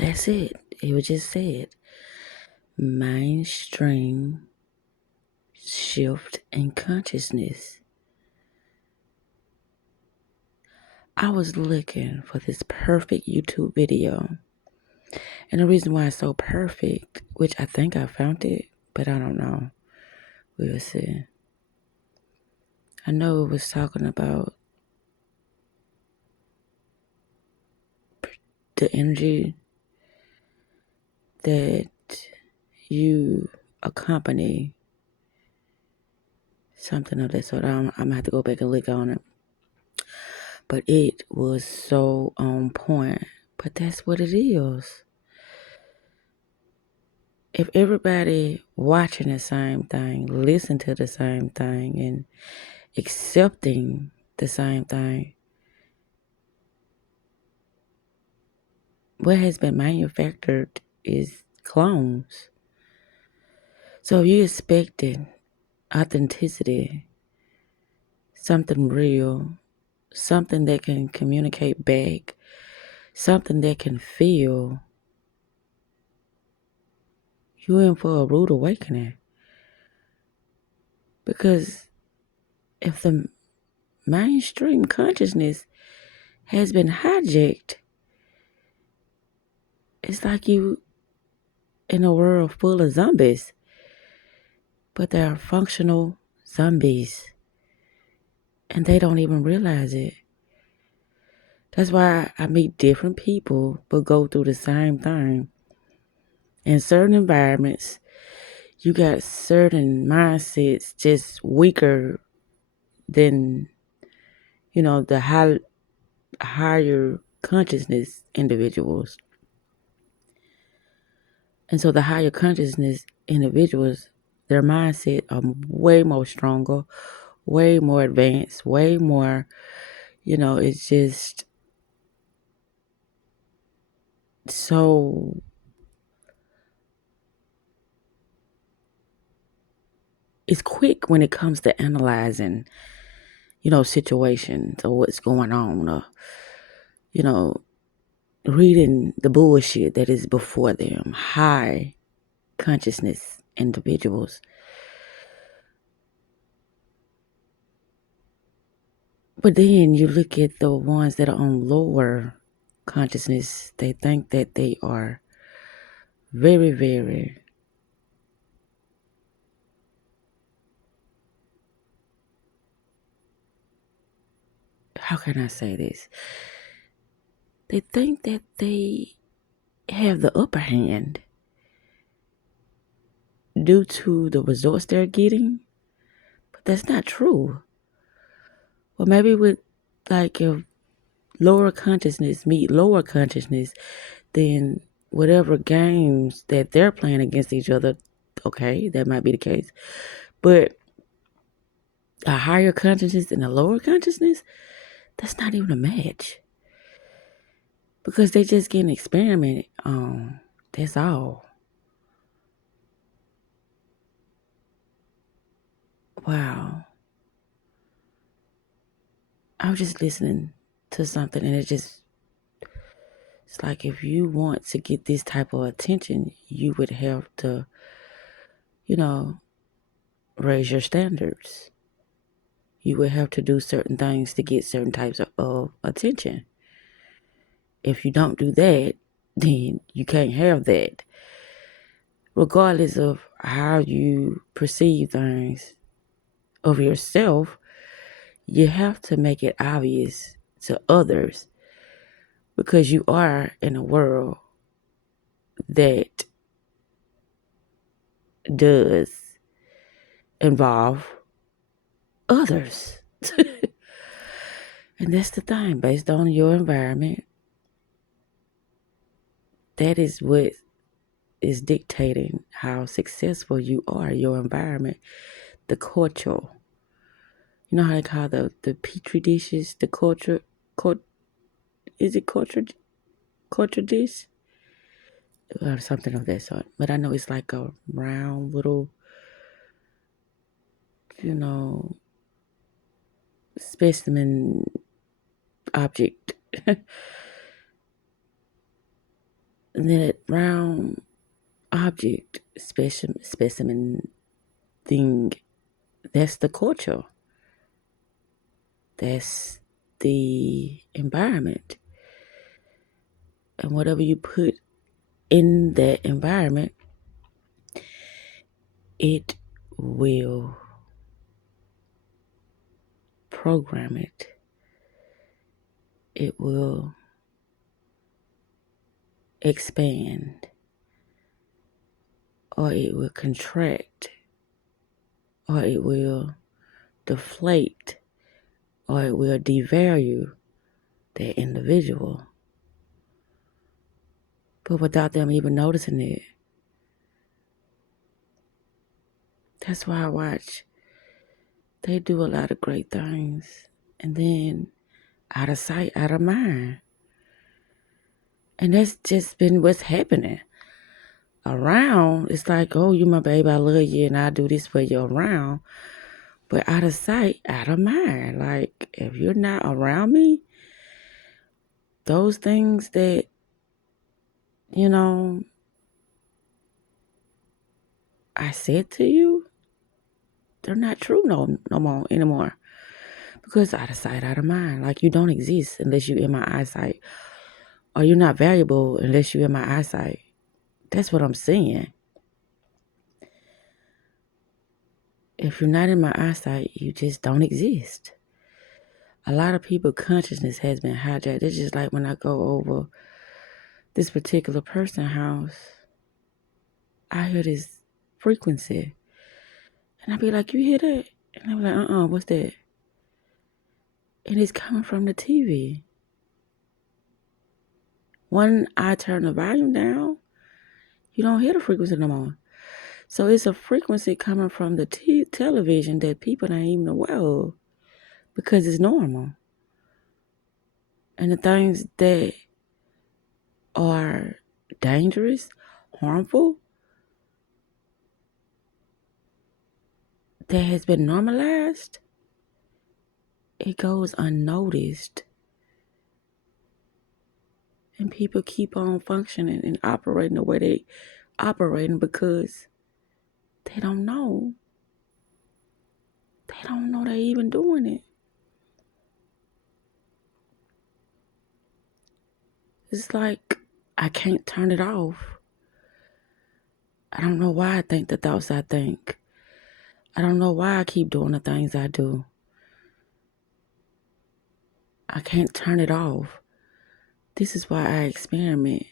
That's it. It was just said. Mainstream shift in consciousness. I was looking for this perfect YouTube video. And the reason why it's so perfect, which I think I found it, but I don't know. We'll see. I know it was talking about the energy that you accompany, something of that sort. I'm going to have to go back and look on it. But it was so on point. But that's what it is. If everybody watching the same thing, listen to the same thing, and accepting the same thing, what has been manufactured is clones. So if you expected authenticity, something real, something that can communicate back, something that can feel, you're in for a rude awakening. Because if the mainstream consciousness has been hijacked, it's like you in a world full of zombies. But they are functional zombies. And they don't even realize it. That's why I meet different people but go through the same thing. In certain environments, you got certain mindsets just weaker than, the higher consciousness individuals. And so the higher consciousness individuals, their mindset are way more stronger, way more advanced, way more, it's just so it's quick when it comes to analyzing, situations or what's going on, or, reading the bullshit that is before them. High consciousness individuals. But then you look at the ones that are on lower consciousness, they think that they are very, very how can I say this? They think that they have the upper hand due to the results they're getting, but that's not true. Well, maybe with if lower consciousness meet lower consciousness, then whatever games that they're playing against each other, okay, that might be the case. But a higher consciousness and a lower consciousness, that's not even a match. Because they just getting experimented on. That's all. Wow. I was just listening to something and it's like if you want to get this type of attention, you would have to, raise your standards. You would have to do certain things to get certain types of attention. If you don't do that, then you can't have that. Regardless of how you perceive things of yourself, you have to make it obvious to others because you are in a world that does involve others. And that's the thing, based on your environment, that is what is dictating how successful you are, your environment, the culture. You know how they call the petri dishes, the culture, is it culture dish? Or something of that sort. But I know it's like a round little, specimen, object And then that round object, specimen thing, that's the culture. That's the environment. And whatever you put in that environment, it will program it. It will expand, or it will contract, or it will deflate, or it will devalue that individual. But without them even noticing it. That's why I watch. They do a lot of great things. And then out of sight, out of mind. And that's just been what's happening. Around, it's like, oh, you my baby, I love you, and I do this for you around. But out of sight, out of mind. Like, if you're not around me, those things that, I said to you, they're not true no more anymore. Because out of sight, out of mind. Like, you don't exist unless you're in my eyesight. Or you're not valuable unless you're in my eyesight. That's what I'm saying. If you're not in my eyesight, you just don't exist. A lot of people's consciousness has been hijacked. It's just like when I go over this particular person's house, I hear this frequency. And I be like, you hear that? And I be like, what's that? And it's coming from the TV. When I turn the volume down, you don't hear the frequency no more. So it's a frequency coming from the television that people ain't even aware of because it's normal. And the things that are dangerous, harmful, that has been normalized, it goes unnoticed. And people keep on functioning and operating the way they operating because they don't know. They don't know they're even doing it. It's like I can't turn it off. I don't know why I think the thoughts I think. I don't know why I keep doing the things I do. I can't turn it off. This is why I experiment.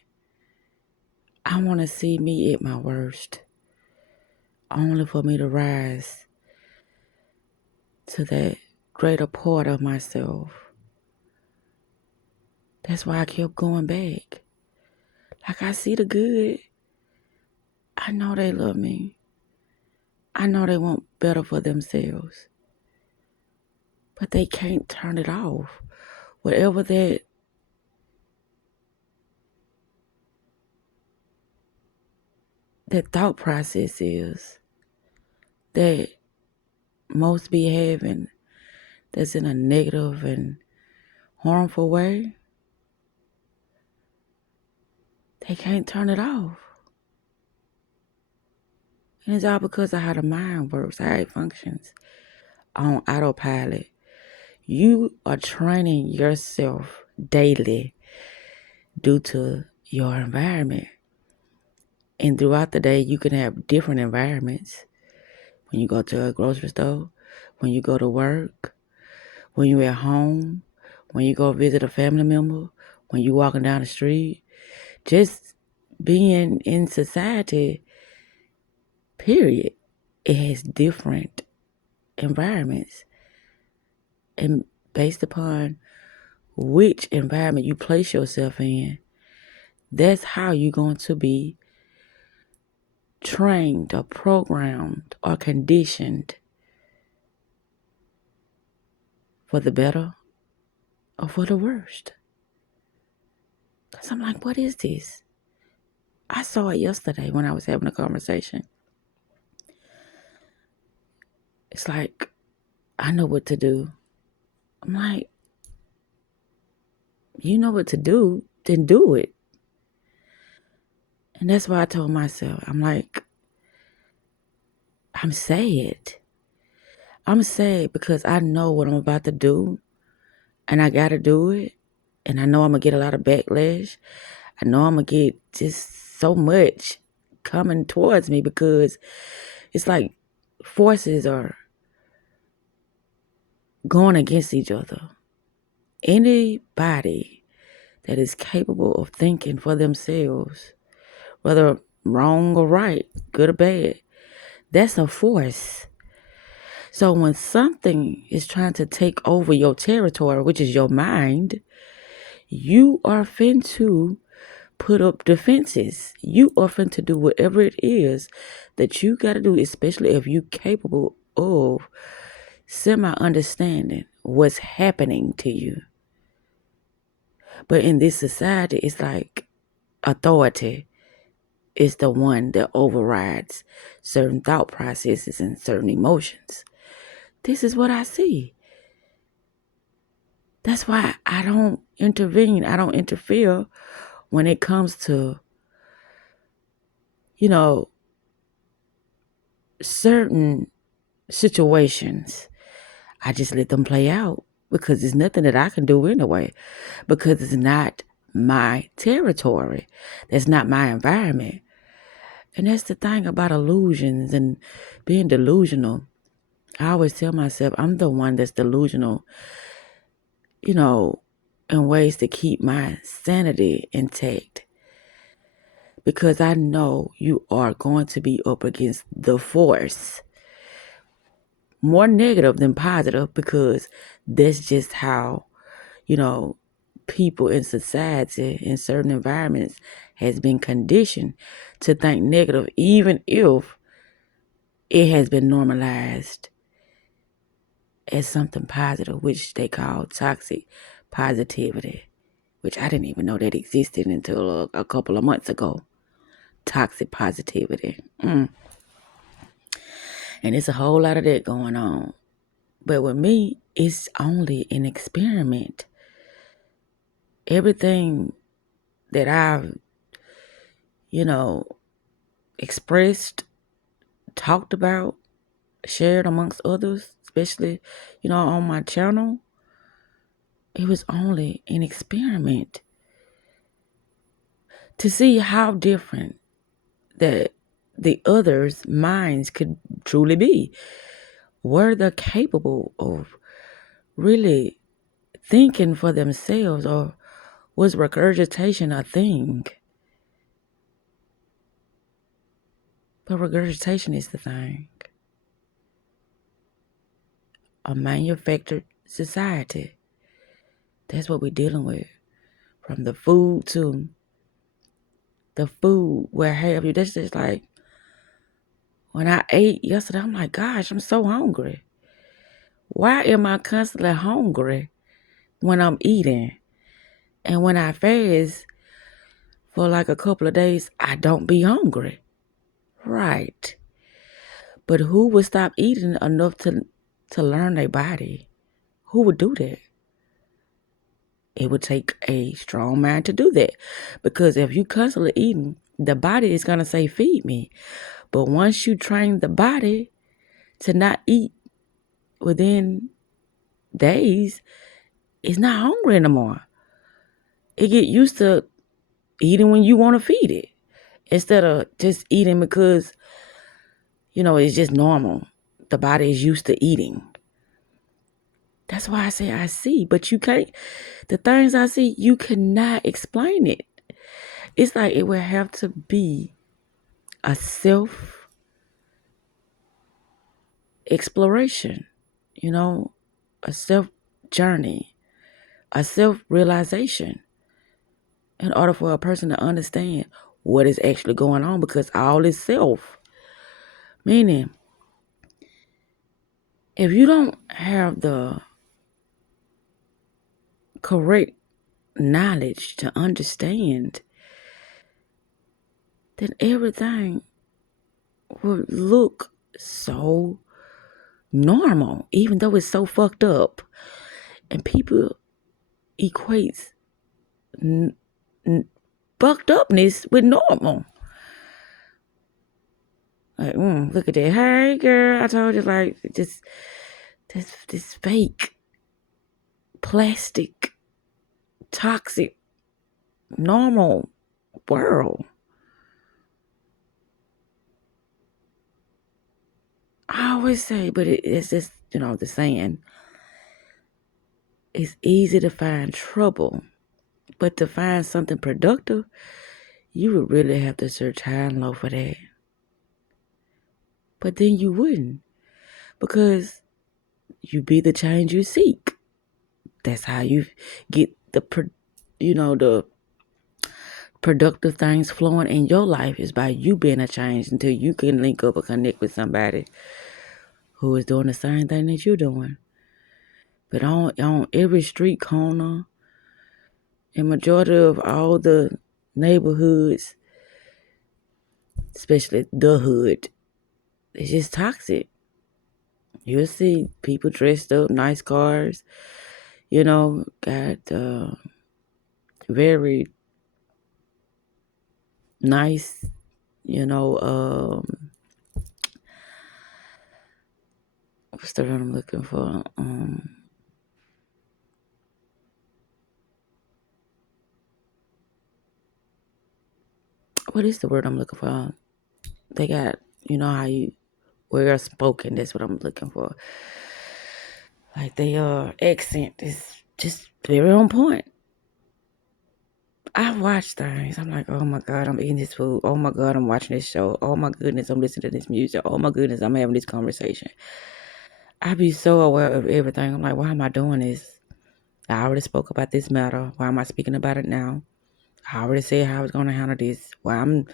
I want to see me at my worst. Only for me to rise to that greater part of myself. That's why I kept going back. Like, I see the good. I know they love me. I know they want better for themselves. But they can't turn it off. Whatever that thought process is that most be having that's in a negative and harmful way, they can't turn it off. And it's all because of how the mind works, how it functions on autopilot. You are training yourself daily due to your environment. And throughout the day, you can have different environments. When you go to a grocery store, when you go to work, when you're at home, when you go visit a family member, when you're walking down the street, just being in society, period. It has different environments. And based upon which environment you place yourself in, that's how you're going to be trained or programmed or conditioned for the better or for the worst. Because I'm like, what is this? I saw it yesterday when I was having a conversation. It's like, I know what to do. I'm like, you know what to do, then do it. And that's why I told myself, I'm like, I'm sad. I'm sad because I know what I'm about to do and I got to do it. And I know I'm going to get a lot of backlash. I know I'm going to get just so much coming towards me because it's like forces are going against each other. Anybody that is capable of thinking for themselves, whether wrong or right, good or bad, that's a force. So when something is trying to take over your territory, which is your mind, you are fin to put up defenses. You are fin to do whatever it is that you got to do, especially if you're capable of semi-understanding what's happening to you. But in this society, it's like authority is the one that overrides certain thought processes and certain emotions. This is what I see. That's why I don't intervene. I don't interfere when it comes to, certain situations. I just let them play out because there's nothing that I can do anyway, because it's not my territory. That's not my environment. And that's the thing about illusions and being delusional. I always tell myself I'm the one that's delusional, in ways to keep my sanity intact. Because I know you are going to be up against the force. More negative than positive, because that's just how, people in society in certain environments has been conditioned to think negative, even if it has been normalized as something positive, which they call toxic positivity, which I didn't even know that existed until a couple of months ago. Toxic positivity. And it's a whole lot of that going on. But with me, it's only an experiment. Everything that I've, expressed, talked about, shared amongst others, especially, on my channel, it was only an experiment to see how different that the others' minds could truly be. Were they capable of really thinking for themselves, or was regurgitation a thing? But regurgitation is the thing. A manufactured society. That's what we're dealing with. From the food to the food where have you. That's just like when I ate yesterday, I'm like, gosh, I'm so hungry. Why am I constantly hungry when I'm eating? And when I fast for like a couple of days, I don't be hungry. Right. But who would stop eating enough to learn their body? Who would do that? It would take a strong mind to do that. Because if you constantly eating, the body is going to say, feed me. But once you train the body to not eat within days, it's not hungry anymore. It get used to eating when you want to feed it, instead of just eating because, it's just normal. The body is used to eating. That's why I say I see, but you can't. The things I see, you cannot explain it. It's like it would have to be a self-exploration, a self-journey, a self-realization in order for a person to understand what is actually going on, because all is self. Meaning, if you don't have the correct knowledge to understand, then everything will look so normal, even though it's so fucked up. And people equates fucked upness with normal. Like, look at that. Hey, girl, I told you, like, just this fake, plastic, toxic, normal world. I always say, but it's just, the saying, it's easy to find trouble, but to find something productive, you would really have to search high and low for that. But then you wouldn't, because you be the change you seek. That's how you get the productive things flowing in your life, is by you being a change, until you can link up or connect with somebody who is doing the same thing that you're doing. But on every street corner, and majority of all the neighborhoods, especially the hood, it's just toxic. You'll see people dressed up, nice cars, got very nice, what's the word I'm looking for? What is the word I'm looking for? They got, how you wear spoken. That's what I'm looking for. Like, their accent is just very on point. I watch things. I'm like, oh my God, I'm eating this food. Oh my God, I'm watching this show. Oh my goodness, I'm listening to this music. Oh my goodness, I'm having this conversation. I be so aware of everything. I'm like, why am I doing this? I already spoke about this matter. Why am I speaking about it now? I already said how I was going to handle this. Why I'm,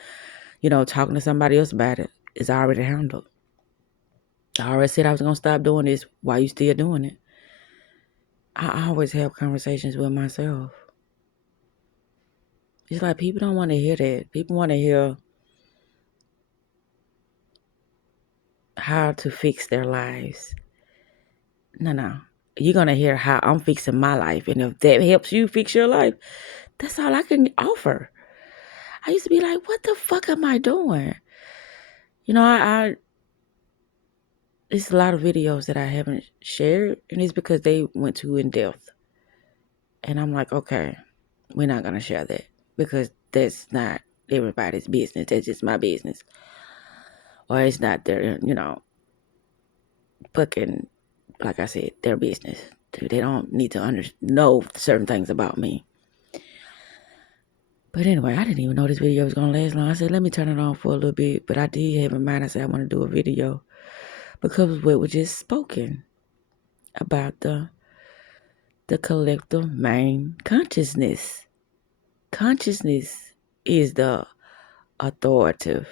talking to somebody else about it. It's already handled. I already said I was going to stop doing this. Why you still doing it? I always have conversations with myself. It's like people don't want to hear that. People want to hear how to fix their lives. No. You're going to hear how I'm fixing my life. And if that helps you fix your life, that's all I can offer. I used to be like, what the fuck am I doing? I there's a lot of videos that I haven't shared, and it's because they went too in depth. And I'm like, okay, we're not going to share that, because that's not everybody's business. That's just my business. Or it's not their, fucking, like I said, their business. They don't need to know certain things about me. But anyway, I didn't even know this video was going to last long. I said, let me turn it on for a little bit. But I did have in mind, I said, I want to do a video, because what was just spoken about the collective main consciousness. Consciousness is the authoritative.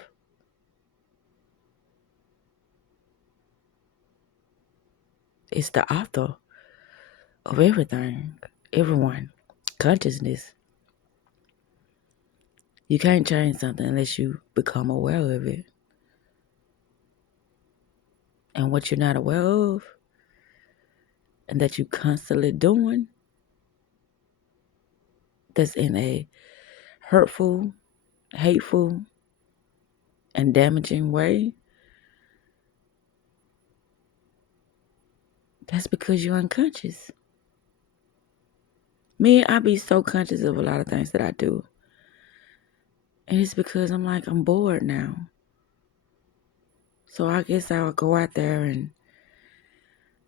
It's the author of everything. Everyone. Consciousness. You can't change something unless you become aware of it. And what you're not aware of, and that you constantly doing, that's in a hurtful, hateful, and damaging way, that's because you're unconscious. Me, I be so conscious of a lot of things that I do. And it's because I'm like, I'm bored now. So I guess I'll go out there and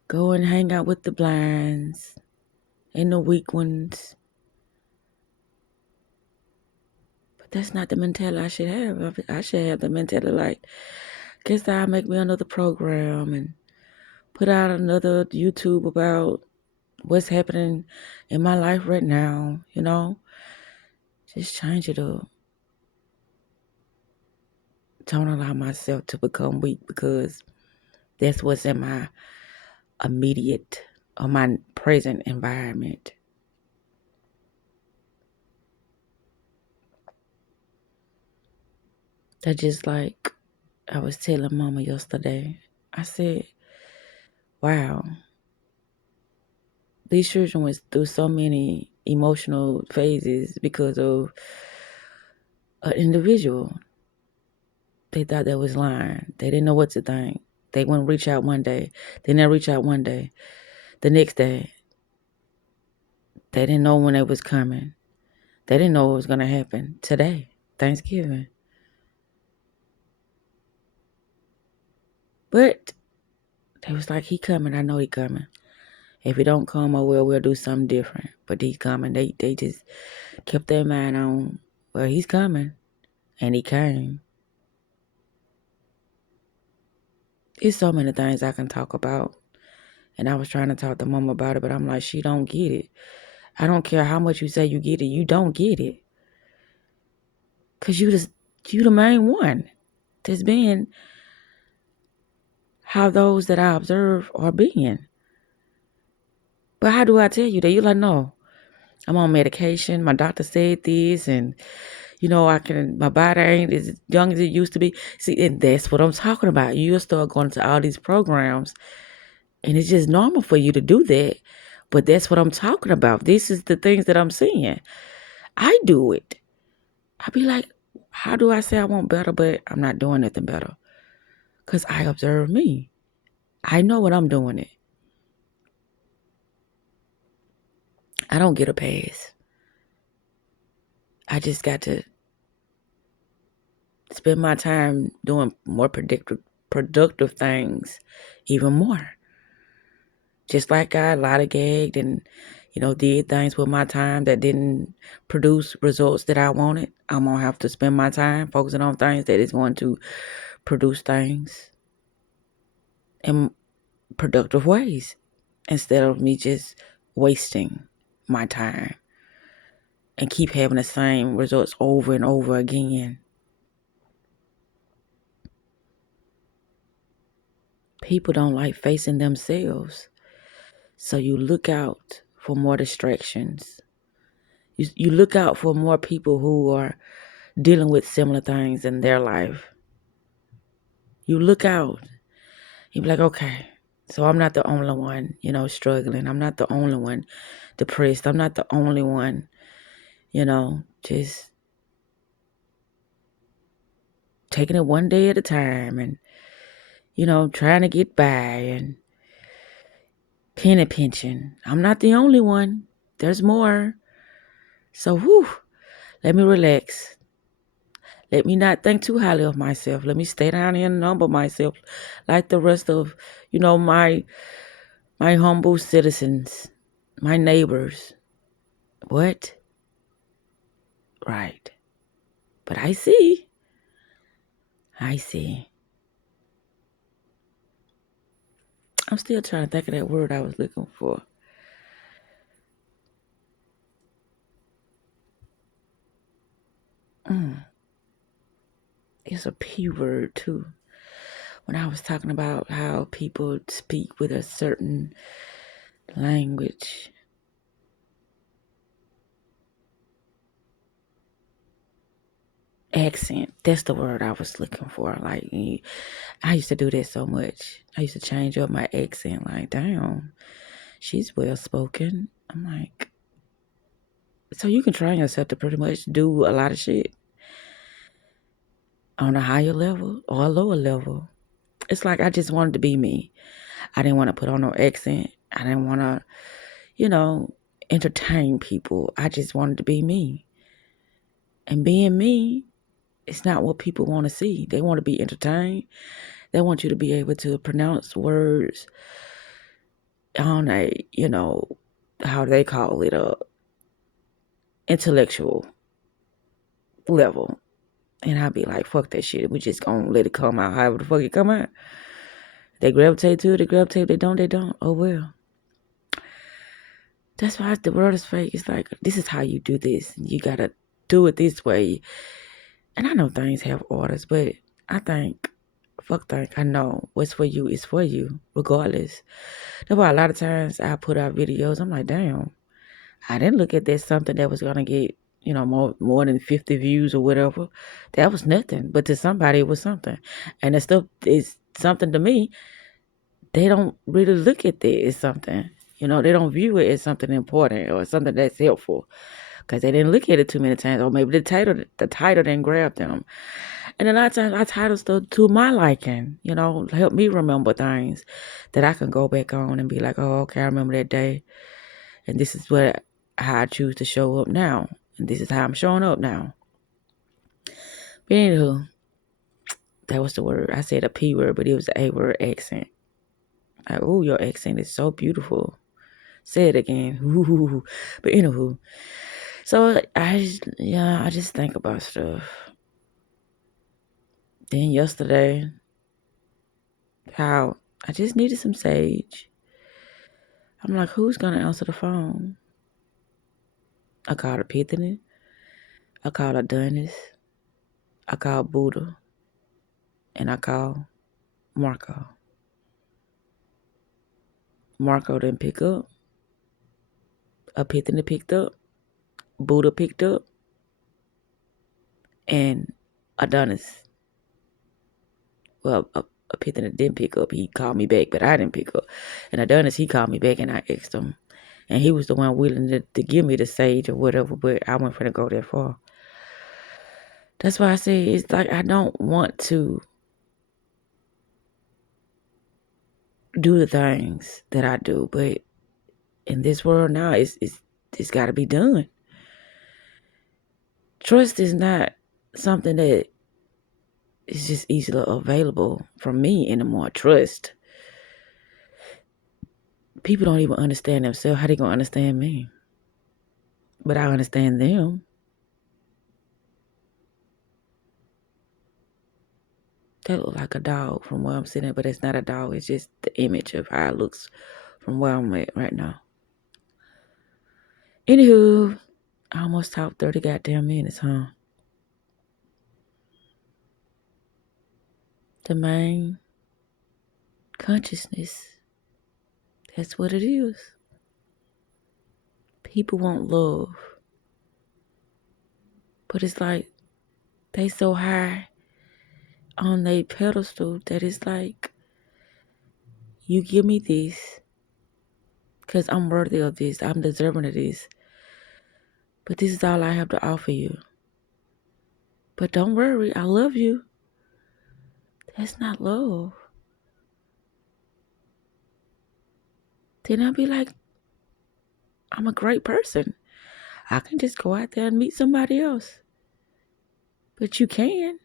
go and hang out with the blinds and the weak ones. But that's not the mentality I should have. I should have the mentality like, guess I'll make me another program and put out another YouTube about what's happening in my life right now, Just change it up. Don't allow myself to become weak, because that's what's in my immediate or my present environment. That's just like I was telling Mama yesterday. I said, wow, these children went through so many emotional phases because of an individual. they thought they was lying. They didn't know what to think. They wouldn't reach out one day. Then they reach out one day. The next day, they didn't know when it was coming. They didn't know what was going to happen today, Thanksgiving. But they was like, he coming. I know he coming. If he don't come, oh well, we'll do something different. But he's coming. They just kept their mind on, well, he's coming. And he came. There's so many things I can talk about. And I was trying to talk to Mom about it, but I'm like, she don't get it. I don't care how much you say you get it. You don't get it. Because you the main one that's being how those that I observe are being. But how do I tell you that? You're like, no, I'm on medication. My doctor said this, and my body ain't as young as it used to be. See, and that's what I'm talking about. You'll start going to all these programs, and it's just normal for you to do that. But that's what I'm talking about. This is the things that I'm seeing. I do it. I be like, how do I say I want better, but I'm not doing nothing better? Because I observe me. I know what I'm doing it. I don't get a pass. I just got to spend my time doing more productive things even more. Just like I lollygagged and, did things with my time that didn't produce results that I wanted. I'm going to have to spend my time focusing on things that is going to produce things in productive ways instead of me just wasting my time and keep having the same results over and over again. People don't like facing themselves. So you look out for more distractions. You look out for more people who are dealing with similar things in their life. You look out. You be like, okay, so I'm not the only one, struggling. I'm not the only one depressed. I'm not the only one, just taking it one day at a time and, trying to get by and penny pinching. I'm not the only one. There's more. So, let me relax. Let me not think too highly of myself. Let me stay down here and humble myself like the rest of, my humble citizens, my neighbors. What? Right. But I see. I'm still trying to think of that word I was looking for. It's a P word too. When I was talking about how people speak with a certain language. Accent. That's the word I was looking for. Like, I used to do that so much. I used to change up my accent. Like, damn, she's well spoken. I'm like, so you can train yourself to pretty much do a lot of shit on a higher level or a lower level. It's like I just wanted to be me. I didn't want to put on no accent. I didn't want to, entertain people. I just wanted to be me. And being me, it's not what people want to see. They want to be entertained. They want you to be able to pronounce words on a, how they call it, intellectual level. And I'd be like, fuck that shit. We just gonna let it come out however the fuck it come out. They gravitate to it, they gravitate. They don't. Oh, well. That's why the world is fake. It's like, this is how you do this. You got to do it this way. And I know things have orders, but I know what's for you is for you, regardless. That's why a lot of times I put out videos, I'm like, damn, I didn't look at that something that was going to get, more than 50 views or whatever. That was nothing. But to somebody, it was something. And the stuff is something to me. They don't really look at that as something. They don't view it as something important or something that's helpful because they didn't look at it too many times. Or maybe the title didn't grab them. And a lot of times I title stuff to my liking, help me remember things that I can go back on and be like, oh, okay, I remember that day. And this is how I choose to show up now. And this is how I'm showing up now. But anywho, that was the word. I said a P word, but it was the A word, accent. Like, oh, your accent is so beautiful. Say it again. Ooh. But anywho, so I just think about stuff. Then yesterday, how I just needed some sage. I'm like, who's gonna answer the phone? I called Epiphany. I called Adonis. I called Buddha. And I called Marco. Marco didn't pick up. Epiphany picked up. Buddha picked up. And Adonis. Well, Epiphany didn't pick up. He called me back, but I didn't pick up. And Adonis, he called me back and I asked him. And he was the one willing to give me the sage or whatever, but I wasn't finna go that far. That's why I say it's like I don't want to do the things that I do, but in this world now, it's got to be done. Trust is not something that is just easily available from me anymore. Trust. People don't even understand themselves. How they gonna understand me? But I understand them. That look like a dog from where I'm sitting, but it's not a dog. It's just the image of how it looks from where I'm at right now. Anywho, I almost talked 30 goddamn minutes, huh? The main consciousness. That's what it is. People want love. But it's like they so high on their pedestal that it's like, you give me this because I'm worthy of this. I'm deserving of this. But this is all I have to offer you. But don't worry, I love you. That's not love. Then I'll be like, I'm a great person. I can just go out there and meet somebody else. But you can.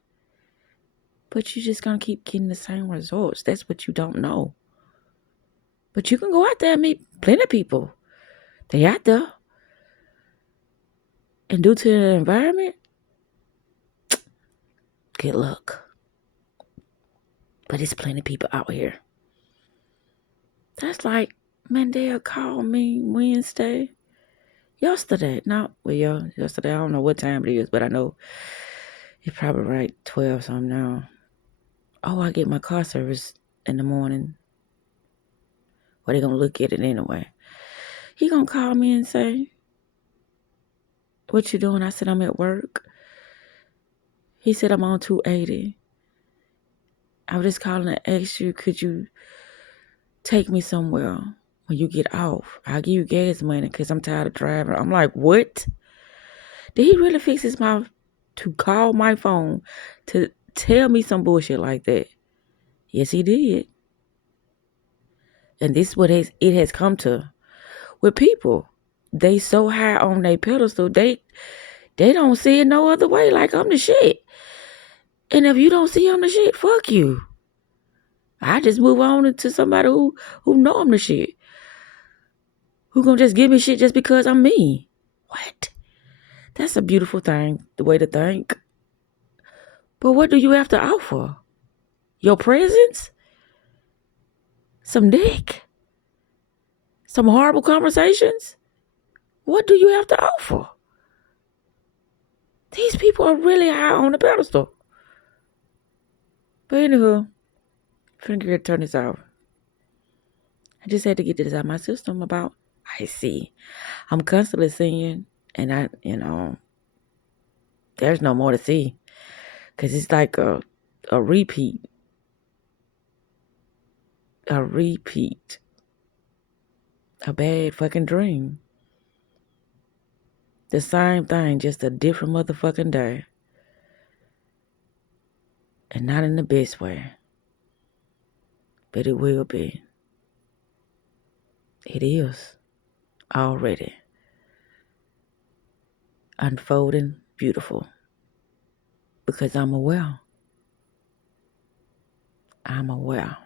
But you're just going to keep getting the same results. That's what you don't know. But you can go out there and meet plenty of people. They out there. And due to the environment, good luck. But there's plenty of people out here. That's like, Mandela called me yesterday. Yesterday. I don't know what time it is, but I know it's probably right 12 something now. Oh, I get my car service in the morning. Well, they gonna look at it anyway. He gonna call me and say, what you doing? I said, I'm at work. He said, I'm on 280. I was just calling to ask you, could you take me somewhere when you get off? I'll give you gas money because I'm tired of driving. I'm like, what? Did he really fix his mouth to call my phone to tell me some bullshit like that? Yes, he did. And this is what it has come to with people. They so high on their pedestal, they don't see it no other way. Like, I'm the shit. And if you don't see I'm the shit, fuck you. I just move on to somebody who know I'm the shit. Who gonna just give me shit just because I'm me? What? That's a beautiful thing, the way to think. But what do you have to offer? Your presence? Some dick? Some horrible conversations? What do you have to offer? These people are really high on the pedestal. But anywho, finna get turn this off. I just had to get this out of my system about I see. I'm constantly seeing, and there's no more to see. Because it's like a repeat. A repeat. A bad fucking dream. The same thing, just a different motherfucking day. And not in the best way. But it will be. It is already unfolding beautiful. Because I'm aware. I'm aware.